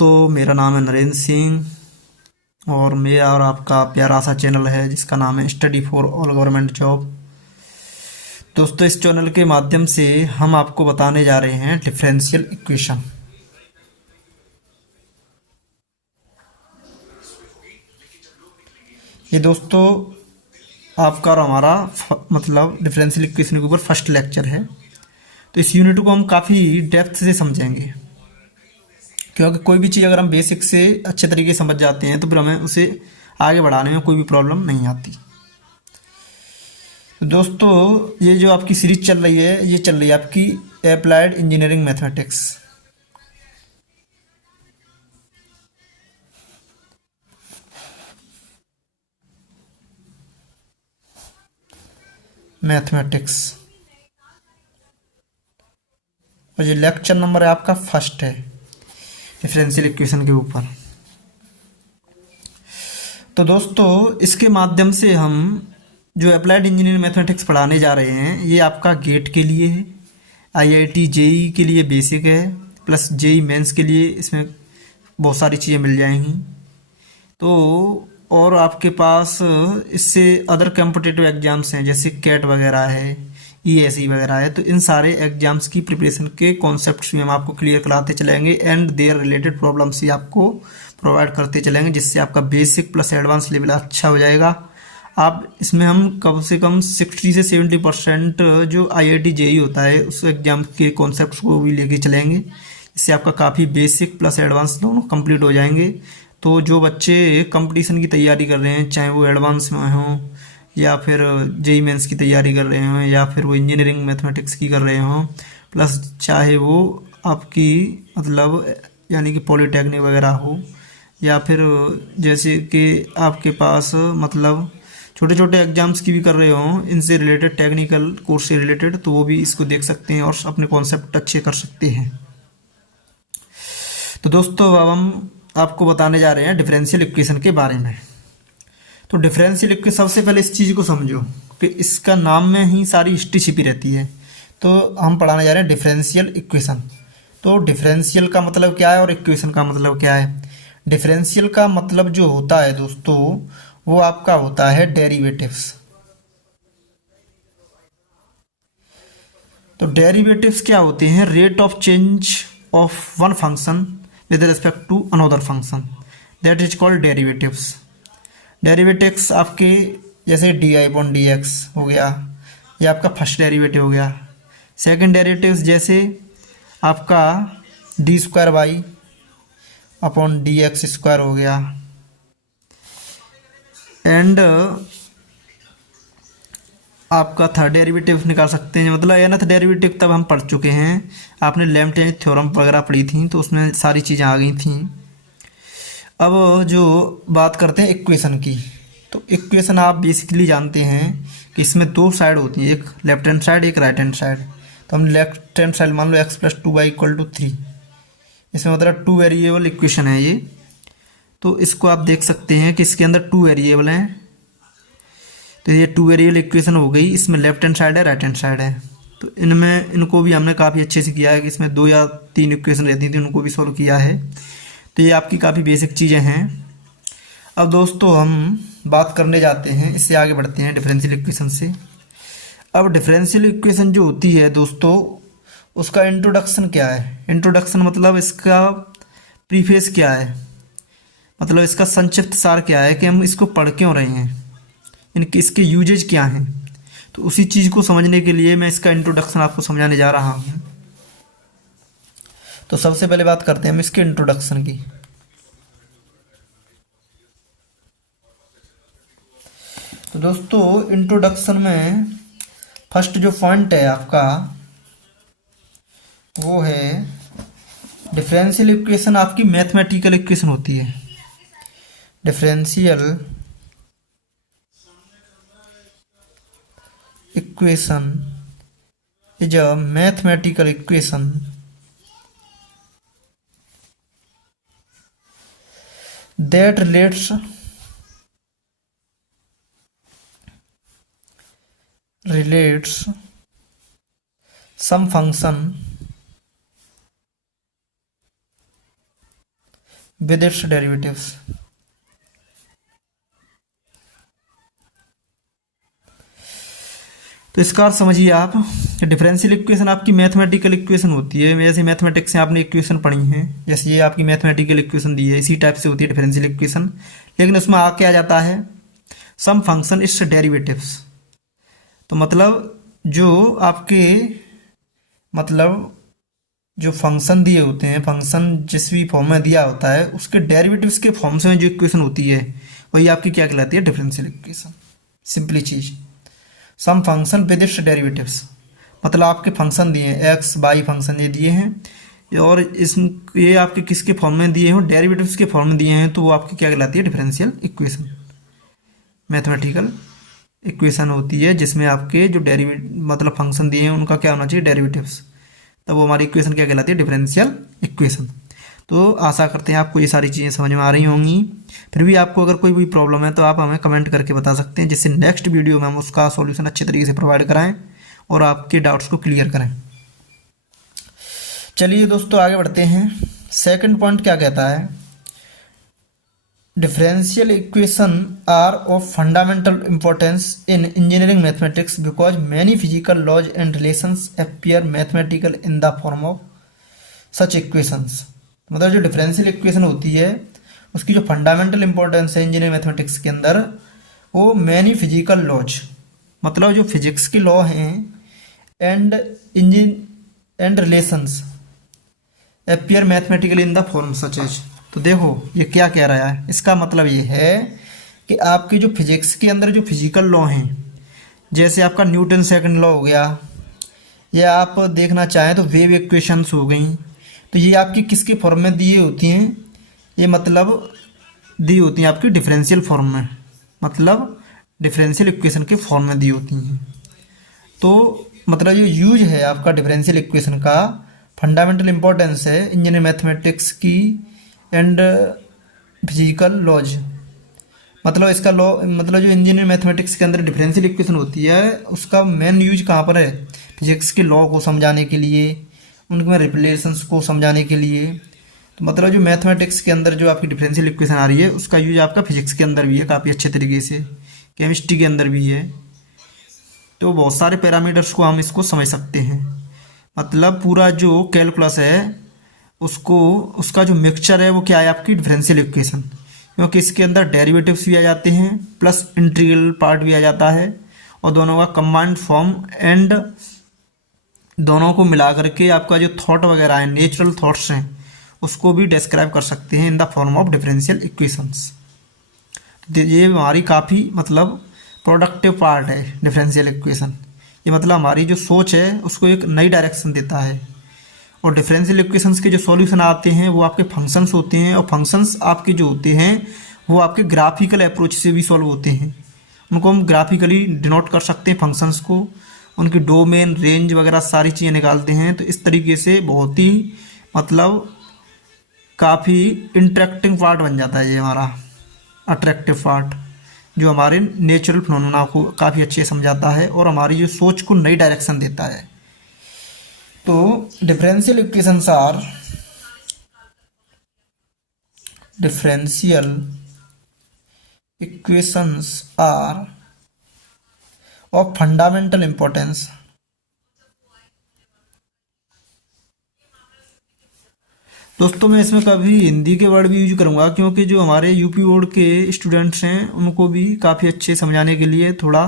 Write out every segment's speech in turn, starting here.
दोस्तों, मेरा नाम है नरेंद्र सिंह और मेरा और आपका प्यारा सा चैनल है जिसका नाम है study for all government job. दोस्तों, इस चैनल के माध्यम से हम आपको बताने जा रहे हैं डिफरेंशियल इक्वेशन। ये दोस्तों आपका और हमारा मतलब डिफरेंशियल इक्वेशन के ऊपर फर्स्ट लेक्चर है। तो इस यूनिट को हम काफ़ी डेप्थ से समझेंगे, क्योंकि कोई भी चीज़ अगर हम बेसिक से अच्छे तरीके से समझ जाते हैं तो फिर हमें उसे आगे बढ़ाने में कोई भी प्रॉब्लम नहीं आती। तो दोस्तों, ये जो आपकी सीरीज चल रही है, ये चल रही है आपकी अप्लाइड इंजीनियरिंग मैथमेटिक्स। और ये लेक्चर नंबर है आपका फर्स्ट है डिफरेंशियल इक्वेशन के ऊपर। तो दोस्तों, इसके माध्यम से हम जो अप्लाइड इंजीनियरिंग मैथमेटिक्स पढ़ाने जा रहे हैं, ये आपका गेट के लिए है, आईआईटी जेई के लिए बेसिक है, प्लस जेई मेंस के लिए इसमें बहुत सारी चीज़ें मिल जाएंगी। तो और आपके पास इससे अदर कॉम्पिटिटिव एग्जाम्स हैं, जैसे कैट वगैरह है, ईएसई वगैरह है। तो इन सारे एग्जाम्स की प्रिपरेशन के कॉन्सेप्ट्स भी हम आपको क्लियर कराते चलेंगे एंड देयर रिलेटेड प्रॉब्लम्स ही आपको प्रोवाइड करते चलेंगे, जिससे आपका बेसिक प्लस एडवांस लेवल अच्छा हो जाएगा। आप इसमें हम कम से कम 60 से 70% जो आईआईटी जेई होता है उस एग्जाम के कॉन्सेप्ट्स को भी लेके चलेंगे, इससे आपका काफ़ी बेसिक प्लस एडवांस दोनों कंप्लीट हो जाएंगे। तो जो बच्चे कंपटीशन की तैयारी कर रहे हैं, चाहे वो एडवांस में हों या फिर जेई मेंस की तैयारी कर रहे हों या फिर वो इंजीनियरिंग मैथमेटिक्स की कर रहे हों, प्लस चाहे वो आपकी मतलब यानी कि पॉलीटेक्निक वगैरह हो, या फिर जैसे कि आपके पास मतलब छोटे छोटे एग्जाम्स की भी कर रहे हों, इनसे रिलेटेड टेक्निकल कोर्स से रिलेटेड, तो वो भी इसको देख सकते हैं और अपने कॉन्सेप्ट अच्छे कर सकते हैं। तो दोस्तों, अब हम आपको बताने जा रहे हैं डिफरेंशियल इक्वेशन के बारे में। तो डिफरेंशियल इक्वेशन, सबसे पहले इस चीज़ को समझो कि इसका नाम में ही सारी हिस्ट्री छिपी रहती है। तो हम पढ़ाने जा रहे हैं डिफरेंशियल इक्वेशन। तो डिफरेंशियल का मतलब क्या है और इक्वेशन का मतलब क्या है? डिफरेंशियल का मतलब जो होता है दोस्तों, वो आपका होता है डेरिवेटिव्स। तो डेरिवेटिव्स क्या होते हैं? Rate of change of one function with respect to another function, that is called derivatives. Derivatives आपके जैसे डी आई अपॉन डी एक्स हो गया, ये आपका फर्स्ट डेरिवेटिव हो गया। सेकंड डेरिवेटिव्स जैसे आपका D square Y upon D X square हो गया। एंड आपका थर्ड डेरिवेटिव निकाल सकते हैं, मतलब nth डेरिवेटिव तब हम पढ़ चुके हैं। आपने लेम्बर्ट थ्योरम वगैरह पढ़ी थी तो उसमें सारी चीज़ें आ गई थी। अब जो बात करते हैं इक्वेशन की, तो इक्वेशन आप बेसिकली जानते हैं कि इसमें दो साइड होती है, एक लेफ्ट हैंड साइड, एक राइट हैंड साइड। तो हम लेफ्ट हैंड साइड मान लो x plus 2y equal to 3, इसमें मतलब 2 वेरिएबल इक्वेशन है ये। तो इसको आप देख सकते हैं कि इसके अंदर 2 वेरिएबल हैं। तो ये 2 वेरिएबल इक्वेशन हो गई, इसमें लेफ्ट हैंड साइड है, राइट हैंड साइड है। तो इनको भी हमने काफ़ी अच्छे से किया है कि इसमें 2 या 3 इक्वेशन रहती थी, उनको भी सॉल्व किया है। तो ये आपकी काफ़ी बेसिक चीज़ें हैं। अब दोस्तों, हम बात करने जाते हैं, इससे आगे बढ़ते हैं डिफरेंशियल इक्वेशन से। अब डिफरेंशियल इक्वेशन जो होती है दोस्तों, उसका इंट्रोडक्शन क्या है? इंट्रोडक्शन मतलब इसका प्रीफेस क्या है, मतलब इसका संक्षिप्त सार क्या है कि हम इसको पढ़ क्यों रहे हैं, इनके इसके यूजेज क्या हैं। तो उसी चीज़ को समझने के लिए मैं इसका इंट्रोडक्शन आपको समझाने जा रहा हूँ। तो सबसे पहले बात करते हैं हम इसके इंट्रोडक्शन की। तो दोस्तों, इंट्रोडक्शन में फर्स्ट जो पॉइंट है आपका, वो है डिफरेंशियल इक्वेशन आपकी मैथमेटिकल इक्वेशन होती है। Differential equation is a mathematical equation that relates some function with its derivatives. तो इसका अर्थ समझिए आप, डिफरेंशियल इक्वेशन आपकी मैथमेटिकल इक्वेशन होती है, जैसे मैथमेटिक्स से आपने इक्वेशन पढ़ी है, जैसे ये आपकी मैथमेटिकल इक्वेशन दी है, इसी टाइप से होती है डिफरेंशियल इक्वेशन। लेकिन उसमें आ क्या जाता है, सम फंक्शन इट्स डेरिवेटिव्स। तो मतलब जो आपके मतलब जो फंक्शन दिए होते हैं, फंक्शन जिस भी फॉर्म में दिया होता है उसके डेरिवेटिव्स के फॉर्म से जो इक्वेशन होती है वही आपकी क्या कहलाती है, डिफरेंशियल इक्वेशन। सिंपली चीज, सम फंक्शन विद इट्स डेरिवेटिव्स, मतलब आपके फंक्शन दिए हैं, एक्स वाई फंक्शन ये दिए हैं और इस ये आपके किसके फॉर्म में दिए हैं, डेरिवेटिव्स के फॉर्म में दिए हैं, तो वो आपकी क्या कहलाती है, डिफरेंशियल इक्वेशन। मैथमेटिकल इक्वेशन होती है जिसमें आपके जो डेरिवेट मतलब फंक्शन दिए हैं उनका क्या होना चाहिए, डेरिवेटिव्स, तब वो हमारी इक्वेशन क्या कहलाती है, डिफरेंशियल इक्वेशन। तो आशा करते हैं आपको ये सारी चीज़ें समझ में आ रही होंगी। फिर भी आपको अगर कोई भी प्रॉब्लम है तो आप हमें कमेंट करके बता सकते हैं, जिससे नेक्स्ट वीडियो में हम उसका सॉल्यूशन अच्छे तरीके से प्रोवाइड कराएं और आपके डाउट्स को क्लियर करें। चलिए दोस्तों आगे बढ़ते हैं। सेकंड पॉइंट क्या कहता है, differential equation are of fundamental importance in engineering mathematics because many physical laws and relations appear mathematical in the form of such equations. मतलब जो डिफरेंशियल इक्वेशन होती है उसकी जो फंडामेंटल इंपॉर्टेंस है इंजीनियरिंग मैथमेटिक्स के अंदर, वो मैनी फिजिकल लॉज, मतलब जो फिजिक्स के लॉ हैं, and engine and relations appear mathematical in the form such as. तो देखो ये क्या कह रहा है, इसका मतलब ये है कि आपकी जो फिजिक्स के अंदर जो फिजिकल लॉ हैं, जैसे आपका न्यूटन सेकंड लॉ हो गया, या आप देखना चाहें तो वेव इक्वेशंस हो गई, तो ये आपकी किसके फॉर्म में दी होती हैं, ये मतलब दी होती हैं आपकी डिफरेंशियल फॉर्म में, मतलब डिफरेंशियल इक्वेशन के फॉर्म में दी होती हैं। तो मतलब जो यूज है आपका डिफरेंशियल इक्वेशन का, फंडामेंटल इंपॉर्टेंस है इंजीनियरिंग मैथमेटिक्स की एंड फिजिकल लॉज, मतलब इसका लॉ, मतलब जो इंजीनियरिंग मैथमेटिक्स के अंदर डिफरेंशियल इक्वेशन होती है उसका मेन यूज कहाँ पर है, फिजिक्स के लॉ को समझाने के लिए, उनके रिलेशंस को समझाने के लिए। तो मतलब जो मैथमेटिक्स के अंदर जो आपकी डिफरेंशियल इक्वेशन आ रही है उसका यूज आपका फिजिक्स के अंदर भी है काफ़ी अच्छे तरीके से, केमिस्ट्री के अंदर भी है। तो बहुत सारे पैरामीटर्स को हम इसको समझ सकते हैं, मतलब पूरा जो कैलकुलस है उसको, उसका जो मिक्सचर है वो क्या है, आपकी डिफरेंशियल इक्वेशन, क्योंकि इसके अंदर डेरिवेटिव्स भी आ जाते हैं प्लस इंटीग्रल पार्ट भी आ जाता है, और दोनों का कंबाइंड फॉर्म, एंड दोनों को मिला करके आपका जो थॉट वगैरह है, नेचुरल थॉट्स हैं, उसको भी डिस्क्राइब कर सकते हैं इन the form of differential equations. ये हमारी काफ़ी मतलब प्रोडक्टिव पार्ट है डिफरेंशियल इक्वेशन, ये मतलब हमारी जो सोच है उसको एक नई डायरेक्शन देता है। और डिफरेंशियल इक्वेशंस के जो सॉल्यूशन आते हैं वो आपके फंक्शंस होते हैं, और फंक्शंस आपके जो होते हैं वो आपके ग्राफिकल अप्रोच से भी सॉल्व होते हैं, उनको हम ग्राफिकली डिनोट कर सकते हैं फंक्शंस को, उनकी डोमेन रेंज वगैरह सारी चीज़ें निकालते हैं। तो इस तरीके से बहुत ही मतलब काफ़ी इंटरेक्टिंग पार्ट बन जाता है ये हमारा अट्रैक्टिव पार्ट, जो हमारे नेचुरल फिनोमेना को काफ़ी अच्छे समझाता है और हमारी जो सोच को नई डायरेक्शन देता है। तो differential equations are of fundamental importance. दोस्तों मैं इसमें कभी हिंदी के वर्ड भी यूज करूंगा, क्योंकि जो हमारे यूपी बोर्ड के स्टूडेंट्स हैं उनको भी काफ़ी अच्छे समझाने के लिए, थोड़ा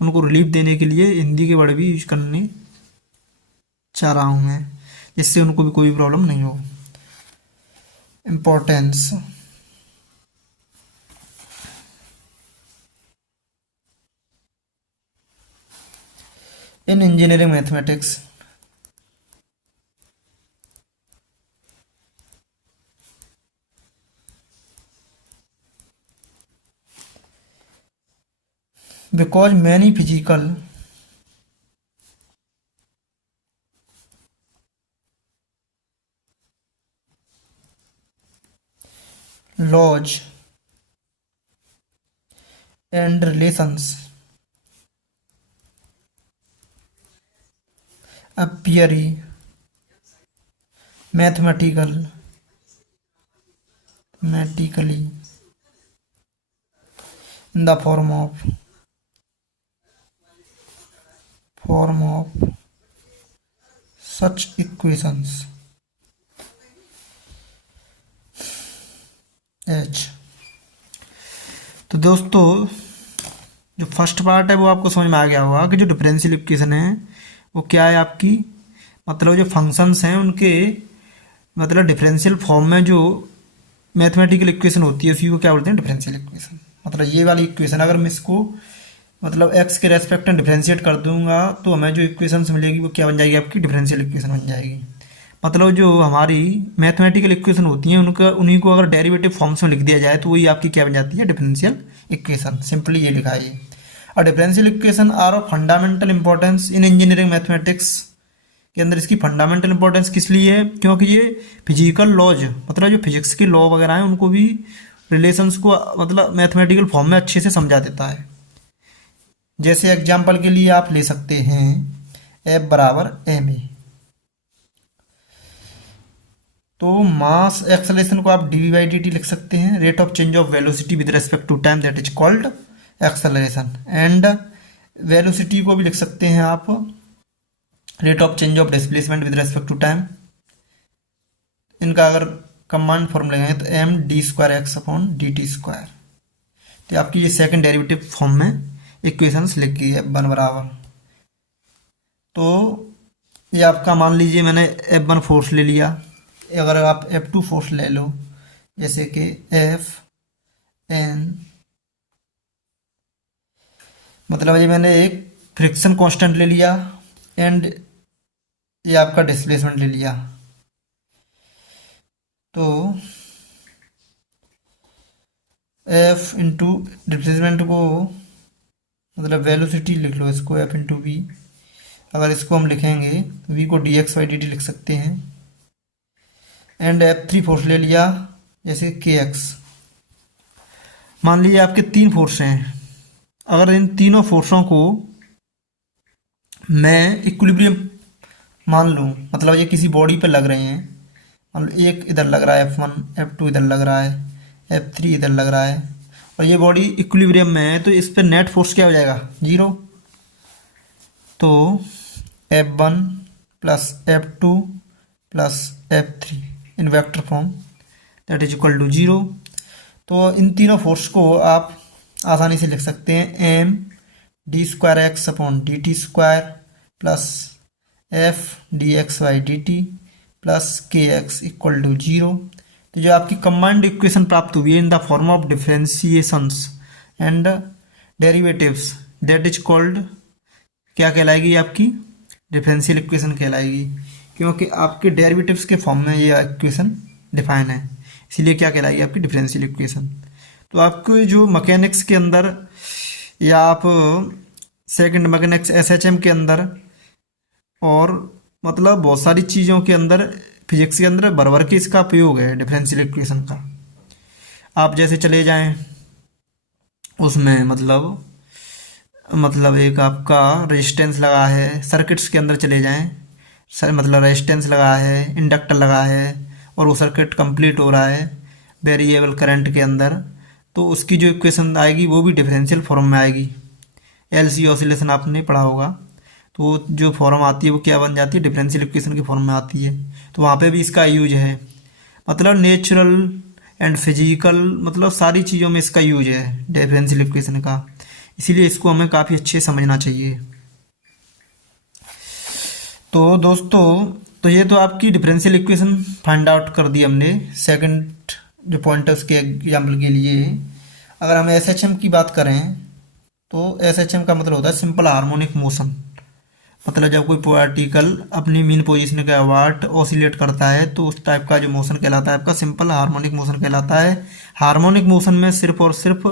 उनको रिलीफ देने के लिए हिंदी के वर्ड भी यूज करने चाह रहा हूँ मैं, जिससे उनको भी कोई प्रॉब्लम नहीं हो। Importance in engineering mathematics. Because many physical laws and relations appear mathematical mathematically in the form of such equations H. तो दोस्तों जो फर्स्ट पार्ट है वो आपको समझ में आ गया होगा कि जो डिफरेंशियल इक्वेशन है वो क्या है आपकी, मतलब जो फंक्शंस हैं उनके मतलब डिफरेंशियल फॉर्म में जो मैथमेटिकल इक्वेशन होती है उसी को क्या बोलते हैं, डिफरेंशियल इक्वेशन। मतलब ये वाली इक्वेशन अगर मैं इसको मतलब एक्स के रेस्पेक्ट में डिफरेंशिएट कर दूंगा तो हमें जो इक्वेशंस मिलेगी वो क्या बन जाएगी, आपकी डिफरेंशियल इक्वेशन बन जाएगी। मतलब जो हमारी मैथमेटिकल इक्वेशन होती हैं उनका उन्हीं को अगर डेरिवेटिव फॉर्म्स में लिख दिया जाए तो वही आपकी क्या बन जाती है, डिफरेंशियल इक्वेशन। सिंपली ये लिखा है। और differential equation are of fundamental importance in engineering mathematics के अंदर इसकी फंडामेंटल इंपॉर्टेंस किस लिए है, क्योंकि ये फिजिकल लॉज मतलब जो फिजिक्स के लॉ वगैरह हैं उनको भी रिलेशंस को मतलब मैथमेटिकल फॉर्म में अच्छे से समझा देता है। जैसे एग्जांपल के लिए आप ले सकते हैं F बराबर ma, तो मास एक्सेलरेशन को आप dv/dt लिख सकते हैं, rate of change of velocity with respect to time that is called acceleration. And velocity को भी लिख सकते हैं आप rate of change of displacement with respect to time. इनका अगर कमांड फॉर्म लेंगे तो md²x/dt²। तो आपकी ये सेकंड डेरिवेटिव फॉर्म में इक्वेशंस लिख गई है F1 बराबर। तो ये आपका मान लीजिए मैंने F1 फोर्स ले लिया, अगर आप F2 फोर्स ले लो जैसे कि Fn, मतलब ये मैंने एक फ्रिक्शन कांस्टेंट ले लिया एंड ये आपका डिस्प्लेसमेंट ले लिया। तो F इंटू डिस्प्लेसमेंट को मतलब वेलोसिटी लिख लो इसको F इंटू वी। अगर इसको हम लिखेंगे तो v को dx/dt लिख सकते हैं। एंड F3 फोर्स ले लिया जैसे kx। मान लीजिए आपके 3 फोर्स हैं, अगर इन तीनों फोर्सों को मैं इक्विलिब्रियम मान लूँ, मतलब ये किसी बॉडी पर लग रहे हैं, मतलब एक इधर लग रहा है F1, F2 इधर लग रहा है, F3 इधर लग रहा है और ये बॉडी इक्विलिब्रियम में है, तो इस पर नेट फोर्स क्या हो जाएगा, 0। तो F1 plus F2 plus F3 in vector form that is equal to 0। तो इन तीनों फोर्स को आप आसानी से लिख सकते हैं md²x/dt² plus f/dx/dt plus kx equal to 0। तो जो आपकी कंबाइंड इक्वेशन प्राप्त हुई है in the form of differentiations and derivatives that is called क्या कहलाएगी, आपकी डिफरेंशियल इक्वेशन कहलाएगी, क्योंकि आपके डेरिवेटिव्स के फॉर्म में ये इक्वेशन डिफाइन है, इसीलिए क्या कहलाएगी, आपकी डिफरेंशियल इक्वेशन। तो आपको जो मैकेनिक्स के अंदर या आप सेकंड मैकेनिक्स SHM के अंदर और मतलब बहुत सारी चीज़ों के अंदर फिजिक्स के अंदर भर के इसका उपयोग है डिफरेंशियल इक्वेशन का। आप जैसे चले जाएं उसमें मतलब एक आपका रेजिस्टेंस लगा है, सर्किट्स के अंदर चले जाएं सर, मतलब रेजिस्टेंस लगा है, इंडक्टर लगा है और वो सर्किट कंप्लीट हो रहा है वेरिएबल करंट के अंदर, तो उसकी जो इक्वेशन आएगी वो भी डिफरेंशियल फॉर्म में आएगी। LC ऑसिलेशन आपने पढ़ा होगा, तो जो फॉर्म आती है वो क्या बन जाती है, डिफरेंशियल इक्वेशन की फॉर्म में आती है। तो वहाँ पे भी इसका यूज है, मतलब नेचुरल एंड फिजिकल मतलब सारी चीज़ों में इसका यूज है डिफरेंशियल इक्वेशन का, इसीलिए इसको हमें काफ़ी अच्छे समझना चाहिए। तो दोस्तों तो ये तो आपकी डिफरेंशियल इक्वेशन फाइंड आउट कर दी हमने। सेकंड जो पॉइंट है उसके एग्जाम्पल के लिए अगर हम SHM की बात करें तो SHM का मतलब होता है सिंपल हार्मोनिक मोशन, मतलब जब कोई पार्टिकल अपनी मीन पोजीशन के अवार्ड ऑसिलेट करता है तो उस टाइप का जो मोशन कहलाता है आपका सिंपल हार्मोनिक मोशन कहलाता है। हार्मोनिक मोशन में सिर्फ और सिर्फ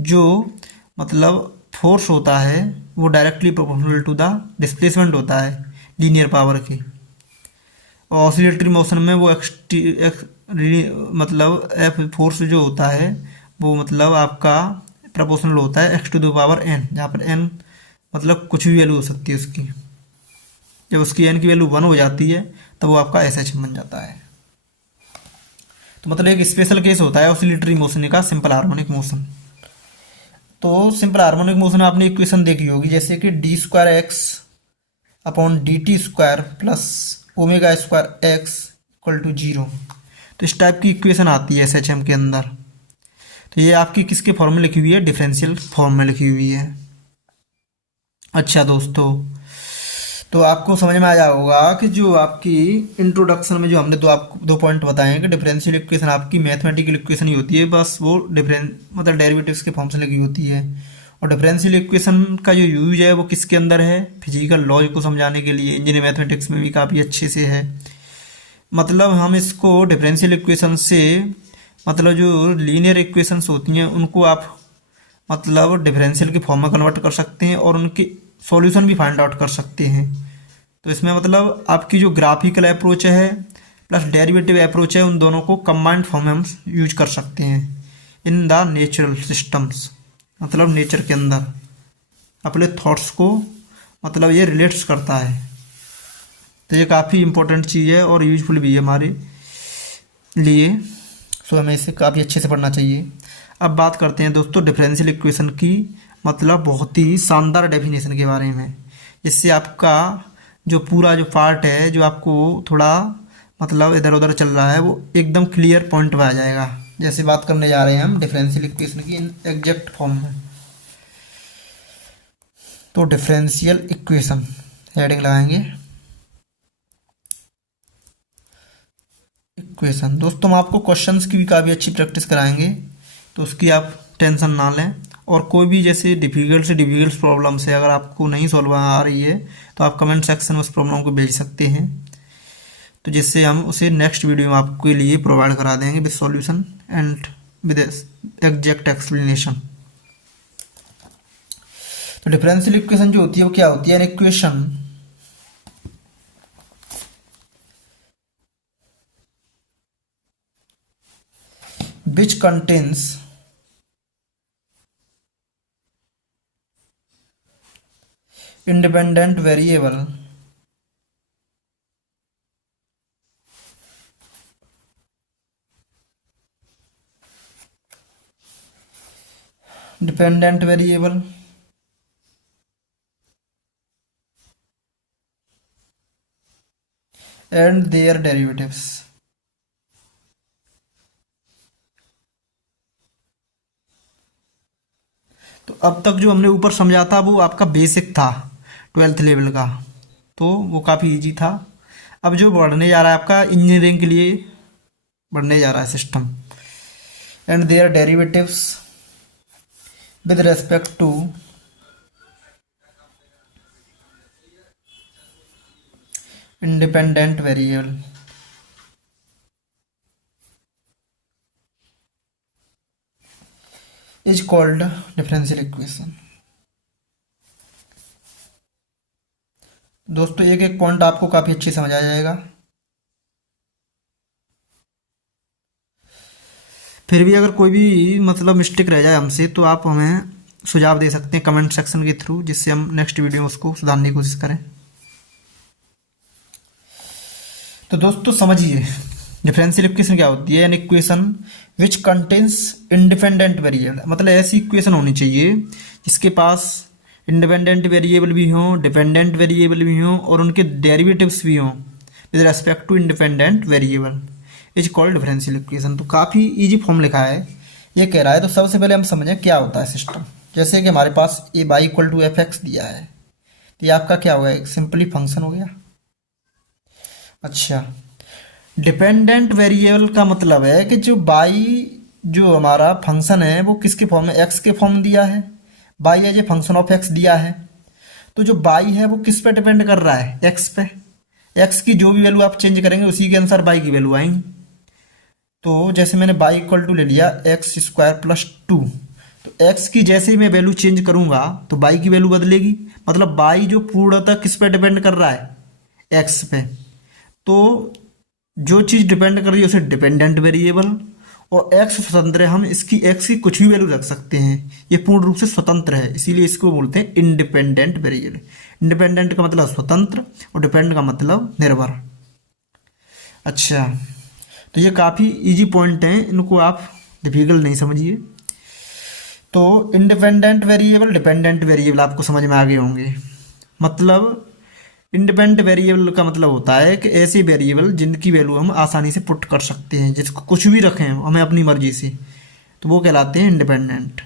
जो मतलब फोर्स होता है वो directly proportional to the displacement होता है लीनियर पावर की, और ऑसिलेटरी मोशन में वो मतलब एफ फोर्स जो होता है वो मतलब आपका प्रोपोर्शनल होता है x⁴n, जहाँ पर n मतलब कुछ भी वैल्यू हो सकती है उसकी। जब उसकी n की वैल्यू 1 हो जाती है तब वो आपका SHM बन जाता है। तो मतलब एक स्पेशल केस होता है ऑसिलेटरी मोशन का, सिंपल हार्मोनिक मोशन। तो सिंपल हार्मोनिक मोशन में आपने इक्वेशन देखी होगी, जैसे कि D square X upon D T square plus omega square X equal to zero. तो इस टाइप की इक्वेशन आती है एसएचएम के अंदर। तो ये आपकी किसके फॉर्म में लिखी हुई है? डिफरेंशियल फॉर्म में लिखी हुई है। अच्छा दोस्तों, तो आपको समझ में आ जाएगा होगा कि जो आपकी इंट्रोडक्शन में जो हमने आपको दो पॉइंट बताए हैं कि डिफरेंशियल इक्वेशन आपकी मैथमेटिकल इक्वेशन ही होती है, बस वो मतलब डेरिवेटिव्स के फॉर्म से लगी होती है। और डिफरेंशियल इक्वेशन का जो यूज है वो किसके अंदर है? फिजिकल लॉज को समझाने के लिए। इंजीनियरिंग मैथमेटिक्स में भी काफ़ी अच्छे से है। मतलब हम इसको डिफरेंशियल इक्वेशन से मतलब जो लीनियर इक्वेशंस होती हैं उनको आप मतलब डिफरेंशियल के फॉर्म में कन्वर्ट कर सकते हैं और उनके सॉल्यूशन भी फाइंड आउट कर सकते हैं। तो इसमें मतलब आपकी जो ग्राफिकल अप्रोच है प्लस डेरिवेटिव अप्रोच है, उन दोनों को कंबाइंड फॉर्म में हम यूज कर सकते हैं इन द नेचुरल सिस्टम्स, मतलब नेचर के अंदर अपने थॉट्स को मतलब ये रिलेट्स करता है। तो ये काफ़ी इंपॉर्टेंट चीज़ है और यूजफुल भी है हमारे लिए। सो हमें इसे काफ़ी अच्छे से पढ़ना चाहिए। अब बात करते हैं दोस्तों डिफरेंशियल इक्वेशन की मतलब बहुत ही शानदार डेफिनेशन के बारे में, जिससे आपका जो पूरा जो पार्ट है जो आपको थोड़ा मतलब इधर उधर चल रहा है वो एकदम क्लियर पॉइंट पे आ जाएगा। जैसे बात करने जा रहे हैं हम डिफरेंशियल इक्वेशन की इन एग्जैक्ट फॉर्म में। तो डिफरेंशियल इक्वेशन हेडिंग लगाएंगे इक्वेशन। दोस्तों हम आपको क्वेश्चंस की भी काफ़ी अच्छी प्रैक्टिस कराएंगे, तो उसकी आप टेंशन ना लें। और कोई भी जैसे डिफ़िकल्ट से डिफ़िकल्ट प्रॉब्लम से अगर आपको नहीं सॉल्व आ रही है तो आप कमेंट सेक्शन में उस प्रॉब्लम को भेज सकते हैं, तो जिससे हम उसे नेक्स्ट वीडियो में आपके लिए प्रोवाइड करा देंगे with solution and with exact explanation. तो डिफरेंशियल इक्वेशन जो होती है वो क्या होती है? An equation which contains independent variable dependent variable and their derivatives। तो अब तक जो हमने ऊपर समझा था वो आपका बेसिक था 12th लेवल का, तो वो काफ़ी इजी था। अब जो बढ़ने जा रहा है आपका इंजीनियरिंग के लिए बढ़ने जा रहा है system and their derivatives with respect to independent variable is called differential equation. दोस्तों एक एक पॉइंट आपको काफ़ी अच्छे समझ आ जाएगा। फिर भी अगर कोई भी मतलब मिस्टेक रह जाए हमसे तो आप हमें सुझाव दे सकते हैं कमेंट सेक्शन के थ्रू, जिससे हम नेक्स्ट वीडियो में उसको सुधारने की कोशिश करें। तो दोस्तों समझिए डिफरेंशियल इक्वेशन क्या होती है? An equation which contains independent variable, मतलब ऐसी इक्वेशन होनी चाहिए जिसके पास इंडिपेंडेंट वेरिएबल भी हों, डिपेंडेंट वेरिएबल भी हों और उनके डेरिवेटिव्स भी हों with respect to independent variable is called differential equation. तो काफ़ी इजी फॉर्म लिखा है, ये कह रहा है। तो सबसे पहले हम समझें क्या होता है सिस्टम। जैसे कि हमारे पास a y equal to F x दिया है, तो ये आपका क्या हो गया? एक सिंपली फंक्शन हो गया। अच्छा, डिपेंडेंट वेरिएबल का मतलब है कि जो बाई जो हमारा फंक्शन है वो किसके फॉर्म में? एक्स के फॉर्म में दिया है। Y as a function of X दिया है, तो जो बाई है वो किस पे डिपेंड कर रहा है? एक्स पे। एक्स की जो भी वैल्यू आप चेंज करेंगे उसी के अनुसार बाई की वैल्यू आएंगी। तो जैसे मैंने बाई इक्वल टू ले लिया एक्स स्क्वायर प्लस 2, तो एक्स की जैसे ही मैं वैल्यू चेंज करूंगा तो बाई की वैल्यू बदलेगी। मतलब बाई जो पूर्णतः किस पे डिपेंड कर रहा है? एक्स पे। तो जो चीज़ डिपेंड कर रही है उसे डिपेंडेंट वेरिएबल, और एक्स स्वतंत्र है, हम इसकी एक्स की कुछ भी वैल्यू रख सकते हैं। ये पूर्ण रूप से स्वतंत्र है, इसीलिए इसको बोलते हैं इंडिपेंडेंट वेरिएबल। इंडिपेंडेंट का मतलब स्वतंत्र और डिपेंडेंट का मतलब निर्भर। अच्छा, तो ये काफ़ी इजी पॉइंट हैं, इनको आप डिफिकल्ट नहीं समझिए। तो इंडिपेंडेंट वेरिएबल, डिपेंडेंट वेरिएबल आपको समझ में आ गए होंगे। मतलब इंडिपेंडेंट वेरिएबल का मतलब होता है कि ऐसे वेरिएबल जिनकी वैल्यू हम आसानी से पुट कर सकते हैं, जिसको कुछ भी रखें हमें अपनी मर्जी से, तो वो कहलाते हैं इंडिपेंडेंट।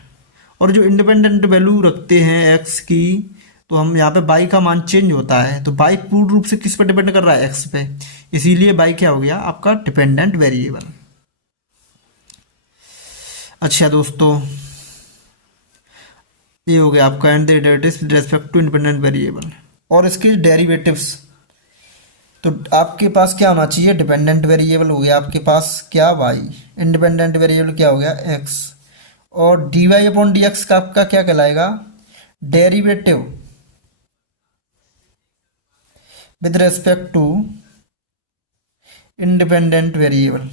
और जो इंडिपेंडेंट वैल्यू रखते हैं एक्स की, तो हम यहाँ पे बाई का मान चेंज होता है, तो बाई पूर्ण रूप से किस पर डिपेंड कर रहा है, एक्स पे, इसीलिए बाई क्या हो गया आपका डिपेंडेंट वेरिएबल। अच्छा दोस्तों, ये हो गया आपका and the derivatives with respect to independent variable और इसके डेरिवेटिव्स। तो आपके पास क्या होना चाहिए, डिपेंडेंट वेरिएबल हो गया आपके पास क्या, वाई, इंडिपेंडेंट वेरिएबल क्या हो गया, एक्स, और D Y upon D x का आपका क्या कहलाएगा, derivative with respect to independent variable.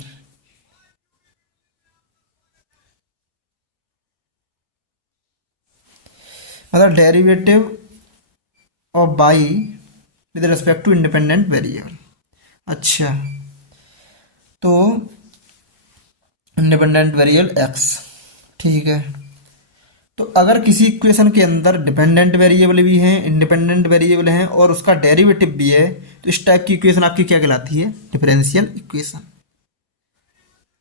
मतलब derivative of y with respect to independent variable. अच्छा, तो इंडिपेंडेंट वेरिएबल एक्स, ठीक है। तो अगर किसी इक्वेशन के अंदर डिपेंडेंट वेरिएबल भी हैं, इंडिपेंडेंट वेरिएबल हैं और उसका डेरिवेटिव भी है, तो इस टाइप की इक्वेशन आपकी क्या कहलाती है, डिफरेंशियल इक्वेशन।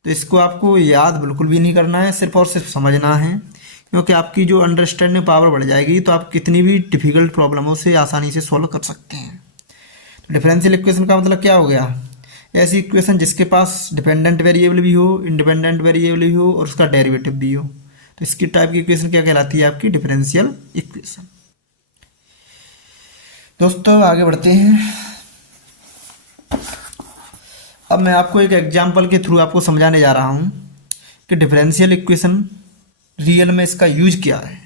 तो इसको आपको याद बिल्कुल भी नहीं करना है, सिर्फ और सिर्फ समझना है, क्योंकि आपकी जो अंडरस्टैंडिंग पावर बढ़ जाएगी तो आप कितनी भी डिफिकल्ट प्रॉब्लमों से आसानी से सॉल्व कर सकते हैं। तो डिफरेंशियल इक्वेशन का मतलब क्या हो गया, ऐसी इक्वेशन जिसके पास डिपेंडेंट वेरिएबल भी हो, इंडिपेंडेंट वेरिएबल भी हो और उसका डेरिवेटिव भी हो, तो इसकी टाइप की इक्वेशन क्या कहलाती है, आपकी डिफरेंशियल इक्वेशन। दोस्तों आगे बढ़ते हैं। अब मैं आपको एक एग्जांपल के थ्रू आपको समझाने जा रहा हूं कि डिफरेंशियल इक्वेशन रियल में इसका यूज क्या है।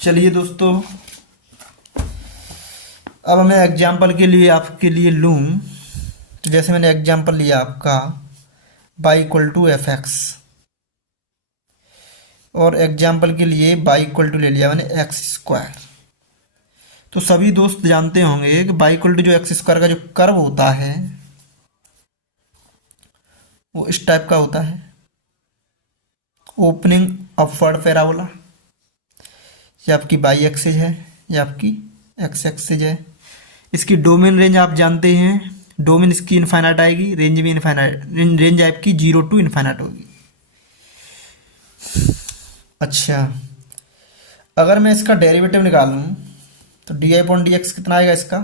चलिए दोस्तों, अब मैं एग्जांपल के लिए आपके लिए लूँ, तो जैसे मैंने एग्जांपल लिया आपका Y equal to F X, और एग्जांपल के लिए बाई इक्वल टू ले लिया मैंने एक्स स्क्वायर। तो सभी दोस्त जानते होंगे कि बाई इक्वल टू जो एक्स स्क्वायर का जो कर्व होता है वो इस टाइप का होता है, ओपनिंग अपवर्ड पैराबोला। ये आपकी बाई एक्सिस है, ये आपकी एक्स एक्सिस है। इसकी डोमेन रेंज आप जानते हैं, डोमेन इसकी इनफाइनाइट आएगी, रेंज भी इनफाइनाइट, रेंज आपकी 0 टू इनफाइनाइट होगी। अच्छा, अगर मैं इसका डेरिवेटिव निकालूं तो डी आई अपॉन डी एक्स कितना आएगा इसका,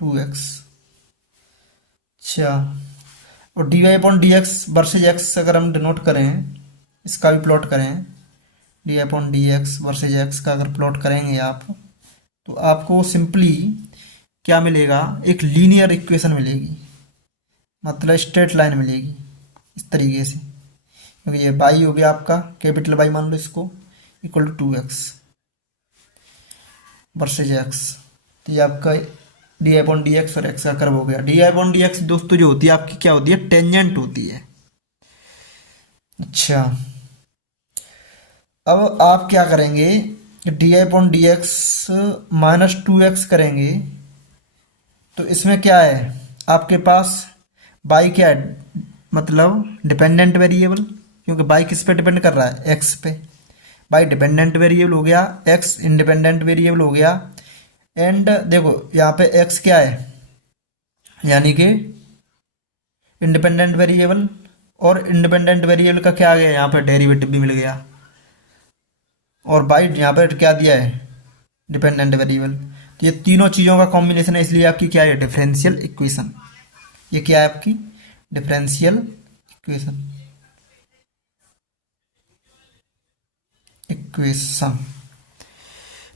2x। अच्छा, और D Y upon D X versus X अगर हम डिनोट करें, इसका भी प्लॉट करें, D upon D X versus X का अगर प्लॉट करेंगे आप, तो आपको सिंपली क्या मिलेगा, एक लीनियर इक्वेशन मिलेगी, मतलब स्ट्रेट लाइन मिलेगी इस तरीके से, क्योंकि ये बाई हो गया आपका, कैपिटल बाई मान लो इसको, equal to 2x versus x. तो ये आपका डी अपॉन डी एक्स और एक्स का कर्व हो गया। डी अपॉन डी एक्स दोस्तों जो होती है आपकी क्या होती है, टेंजेंट होती है। अच्छा, अब आप क्या करेंगे, D upon D x minus 2x करेंगे, तो इसमें क्या है आपके पास, बाई क्या है, मतलब डिपेंडेंट वेरिएबल, क्योंकि बाई किस पे डिपेंड कर रहा है, एक्स पे। बाई डिपेंडेंट वेरिएबल हो गया, एक्स इंडिपेंडेंट वेरिएबल हो गया। एंड देखो यहाँ पे एक्स क्या है, यानी कि इंडिपेंडेंट वेरिएबल, और इंडिपेंडेंट वेरिएबल का क्या आ गया, यहाँ पे डेरिवेटिव भी मिल गया, और बाई यहाँ पे क्या दिया है, डिपेंडेंट वेरिएबल। तो ये तीनों चीज़ों का कॉम्बिनेशन है, इसलिए आपकी क्या है, डिफरेंशियल इक्वेशन। ये क्या है आपकी, डिफरेंशियल इक्वेशन।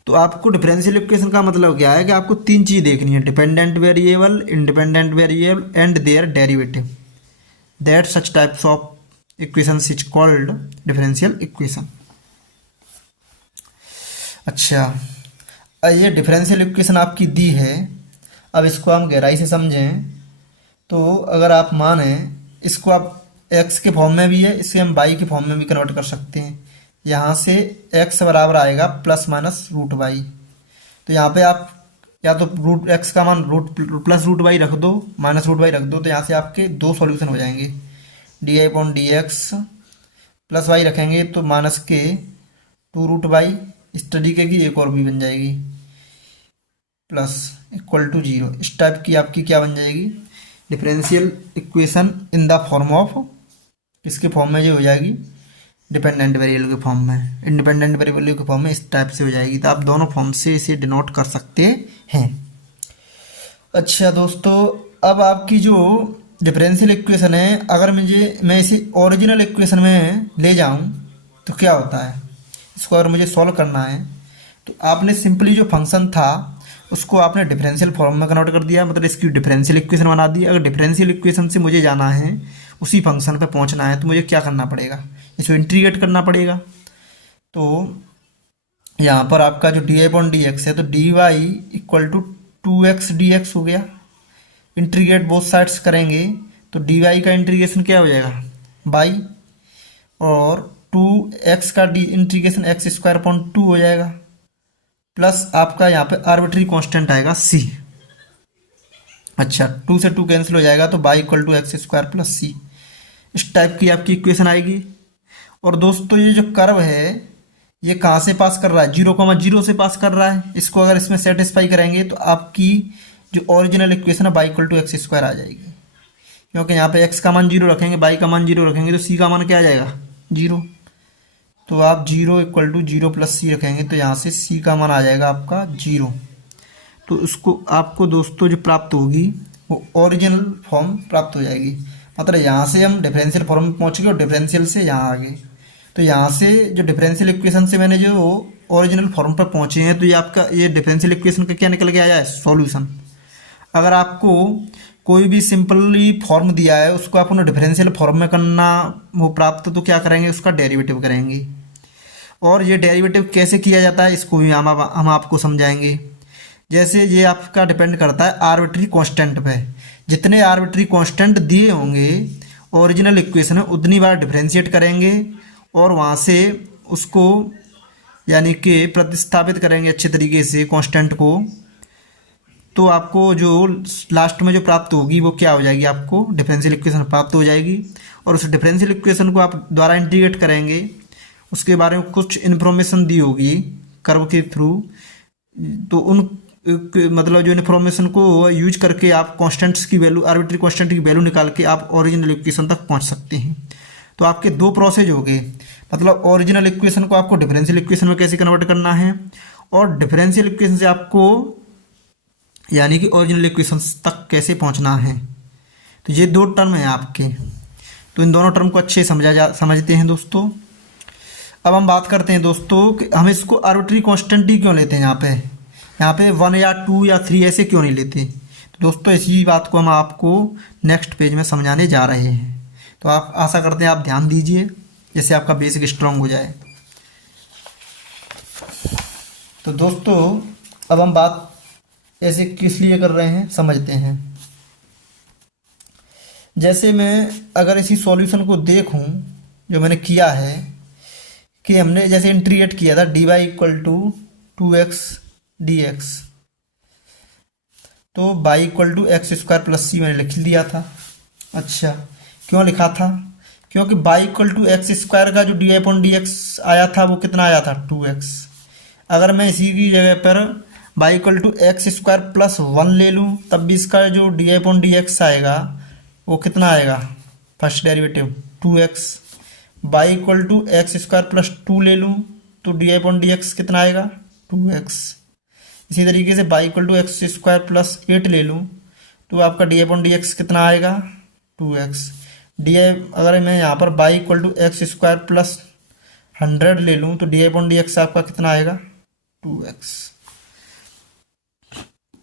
तो आपको डिफरेंशियल इक्वेशन का मतलब क्या है कि आपको तीन चीज़ देखनी है, dependent variable, independent variable and their derivative. That such types of equations is called differential equation. अच्छा, ये डिफरेंशियल इक्वेशन आपकी दी है। अब इसको हम गहराई से समझें तो अगर आप माने इसको, आप एक्स के फॉर्म में भी है, इसे हम बाई के फॉर्म में भी कन्वर्ट कर सकते हैं। यहाँ से एक्स बराबर आएगा प्लस माइनस रूट वाई, तो यहाँ पे आप या तो रूट एक्स का मान प्लस रूट वाई रख दो, माइनस रूट वाई रख दो, तो यहाँ से आपके दो सॉल्यूशन हो जाएंगे। डी आई upon D X plus Y रखेंगे तो माइनस के टू रूट वाई, इस तरीके की एक और भी बन जाएगी, प्लस इक्वल टू जीरो। इस टाइप की आपकी क्या बन जाएगी, differential equation in the form of, किसके फॉर्म में ये हो जाएगी, डिपेंडेंट वेरिएबल के फॉर्म में, इंडिपेंडेंट वेरिएबल के फॉर्म में इस टाइप से हो जाएगी। तो आप दोनों फॉर्म से इसे डिनोट कर सकते हैं। अच्छा दोस्तों, अब आपकी जो डिफरेंशियल इक्वेशन है, अगर मैं इसे ओरिजिनल इक्वेशन में ले जाऊं तो क्या होता है, इसको अगर मुझे सॉल्व करना है तो आपने सिंपली जो फंक्शन था उसको आपने डिफरेंशियल फॉर्म में कन्वर्ट कर दिया, मतलब इसकी डिफरेंशियल इक्वेशन बना दी। अगर डिफरेंशियल इक्वेशन से मुझे जाना है उसी फंक्शन पे पहुंचना है तो मुझे क्या करना पड़ेगा, इसको इंटीग्रेट करना पड़ेगा। तो यहाँ पर आपका जो D I upon D X है तो D Y equal to two X D X हो गया। इंटीग्रेट बोथ साइड्स करेंगे तो डी वाई का इंटीग्रेशन क्या हो जाएगा, बाई, और टू एक्स का D integration x square upon two हो जाएगा, प्लस आपका यहाँ पे आर्बिट्री कांस्टेंट आएगा सी। अच्छा, टू से टू कैंसिल हो जाएगा तो y equal to x square plus c. इस टाइप की आपकी इक्वेशन आएगी। और दोस्तों ये जो कर्व है ये कहाँ से पास कर रहा है, 0,0 से पास कर रहा है। इसको अगर इसमें सेटिस्फाई करेंगे तो आपकी जो ओरिजिनल इक्वेशन है y equal to x square आ जाएगी, क्योंकि यहाँ पे एक्स का मान 0 रखेंगे, बाई का मान 0 रखेंगे तो सी का मान क्या आ जाएगा, 0। तो आप 0 इक्वल टू 0 प्लस सी रखेंगे तो यहाँ से सी का मान आ जाएगा आपका 0। तो उसको आपको दोस्तों जो प्राप्त होगी वो ओरिजिनल फॉर्म प्राप्त हो जाएगी। मतलब यहाँ से हम डिफरेंशियल फॉर्म में पहुँच गए और डिफरेंशियल से यहाँ आ गए। तो यहाँ से जो डिफरेंशियल इक्वेशन से मैंने जो ओरिजिनल फॉर्म पर पहुँचे हैं तो ये आपका ये डिफरेंशियल इक्वेशन का क्या निकल के आया है, सॉल्यूशन। अगर आपको कोई भी सिंपली फॉर्म दिया है उसको आपको डिफरेंशियल फॉर्म में करना वो प्राप्त, तो क्या करेंगे, उसका डेरिवेटिव करेंगे। और ये डेरिवेटिव कैसे किया जाता है इसको भी हम आपको समझाएंगे। जैसे ये आपका डिपेंड करता है आर्बिट्री कांस्टेंट पे। जितने आर्बिट्री कांस्टेंट दिए होंगे ओरिजिनल इक्वेशन में उतनी बार डिफरेंशिएट करेंगे और वहाँ से उसको यानी कि प्रतिस्थापित करेंगे अच्छे तरीके से कांस्टेंट को। तो आपको जो लास्ट में जो प्राप्त होगी वो क्या हो जाएगी, आपको डिफरेंशियल इक्वेशन प्राप्त हो जाएगी। और उस डिफरेंशियल इक्वेशन को आप द्वारा इंटीग्रेट करेंगे, उसके बारे में कुछ इन्फॉर्मेशन दी होगी कर्व के थ्रू। तो उन मतलब जो इन्फॉर्मेशन को यूज करके आप कांस्टेंट्स की वैल्यू, आर्बिट्री कांस्टेंट की वैल्यू निकाल के आप ओरिजिनल इक्वेशन तक पहुंच सकते हैं। तो आपके दो प्रोसेस हो गए, मतलब ओरिजिनल इक्वेशन को आपको डिफरेंशियल इक्वेशन में कैसे कन्वर्ट करना है और डिफरेंशियल इक्वेशन से आपको यानी कि ओरिजिनल इक्वेशन तक कैसे पहुंचना है। तो ये दो टर्म हैं आपके, तो इन दोनों टर्म को अच्छे समझते हैं दोस्तों। अब हम बात करते हैं दोस्तों कि हम इसको आर्बिट्री कांस्टेंट ही क्यों लेते हैं, यहाँ पे 1 या 2 या 3 ऐसे क्यों नहीं लेते। तो दोस्तों इसी बात को हम आपको नेक्स्ट पेज में समझाने जा रहे हैं। तो आप आशा करते हैं आप ध्यान दीजिए जैसे आपका बेसिक स्ट्रांग हो जाए। तो दोस्तों अब हम बात ऐसे किस लिए कर रहे हैं समझते हैं। जैसे मैं अगर इसी सॉल्यूशन को देखूं जो मैंने किया है कि हमने जैसे इंटीग्रेट किया था d Y equal to 2x dx, तो y equal to x square plus c मैंने लिख दिया था। अच्छा, क्यों लिखा था, क्योंकि y equal to x square का जो D I upon D x आया था वो कितना आया था 2x। अगर मैं इसी की जगह पर Y equal to x square plus 1 ले लूँ तब भी इसका जो D I upon D X आएगा वो कितना आएगा, first derivative 2x। Y equal to x square plus 2 ले लूँ तो डी आई अपॉन डी एक्स कितना आएगा 2x। इसी तरीके से Y equal to x square plus 8 ले लूँ तो आपका डी आई अपॉन डी एक्स कितना आएगा 2x। डी आई अगर मैं यहाँ पर Y equal to x square plus 100 ले लूँ तो डी आई अपॉन डी एक्स आपका कितना आएगा 2x।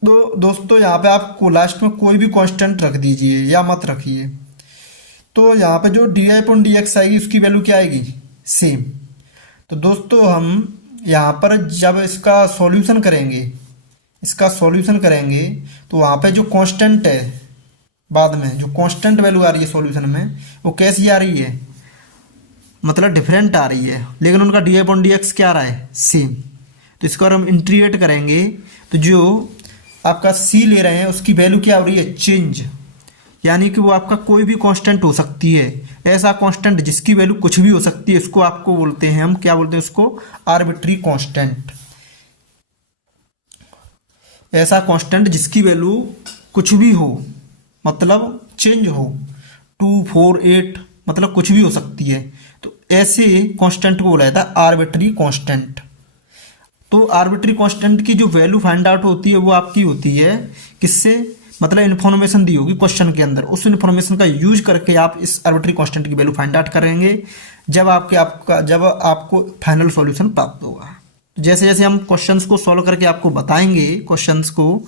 तो दोस्तों यहाँ पे आपको लास्ट में कोई भी कांस्टेंट रख दीजिए या मत रखिए, तो यहाँ पे जो D I upon D x आएगी उसकी वैल्यू क्या आएगी, सेम। तो दोस्तों हम यहाँ पर जब इसका सॉल्यूशन करेंगे तो वहाँ पे जो कांस्टेंट है बाद में जो कांस्टेंट वैल्यू आ रही है सॉल्यूशन में वो कैसी आ रही है, मतलब डिफरेंट आ रही है, लेकिन उनका D I upon D x क्या आ रहा है, सेम। तो इसको अगर हम इंटीग्रेट करेंगे तो जो आपका सी ले रहे हैं, उसकी वैल्यू क्या हो रही है, चेंज, यानी कि वो आपका कोई भी कांस्टेंट हो सकती है। ऐसा कांस्टेंट जिसकी वैल्यू कुछ भी हो सकती है, इसको आपको बोलते हैं, हम क्या बोलते हैं उसको, आर्बिट्री कांस्टेंट। ऐसा कांस्टेंट जिसकी वैल्यू कुछ भी हो, मतलब चेंज हो, 2, 4, 8, मतलब कुछ भी हो सकती है, तो ऐसे कांस्टेंट को बोला जाता है आर्बिट्री कांस्टेंट। तो आर्बिट्री कांस्टेंट की जो वैल्यू फाइंड आउट होती है वो आपकी होती है किससे, मतलब इन्फॉर्मेशन दी होगी क्वेश्चन के अंदर, उस इन्फॉर्मेशन का यूज करके आप इस आर्बिट्री कांस्टेंट की वैल्यू फाइंड आउट करेंगे जब आपको फाइनल सॉल्यूशन प्राप्त होगा। तो जैसे जैसे हम क्वेश्चंस को सॉल्व करके आपको बताएंगे, क्वेश्चंस को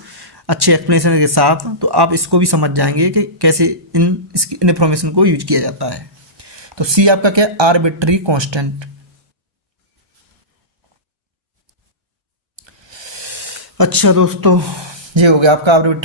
अच्छे एक्सप्लेनेशन के साथ, तो आप इसको भी समझ जाएंगे कि कैसे इसकी इन्फॉर्मेशन को यूज किया जाता है। तो सी आपका क्या है, आर्बिट्री कांस्टेंट। अच्छा दोस्तों, ये हो गया आपका आर्बिट्री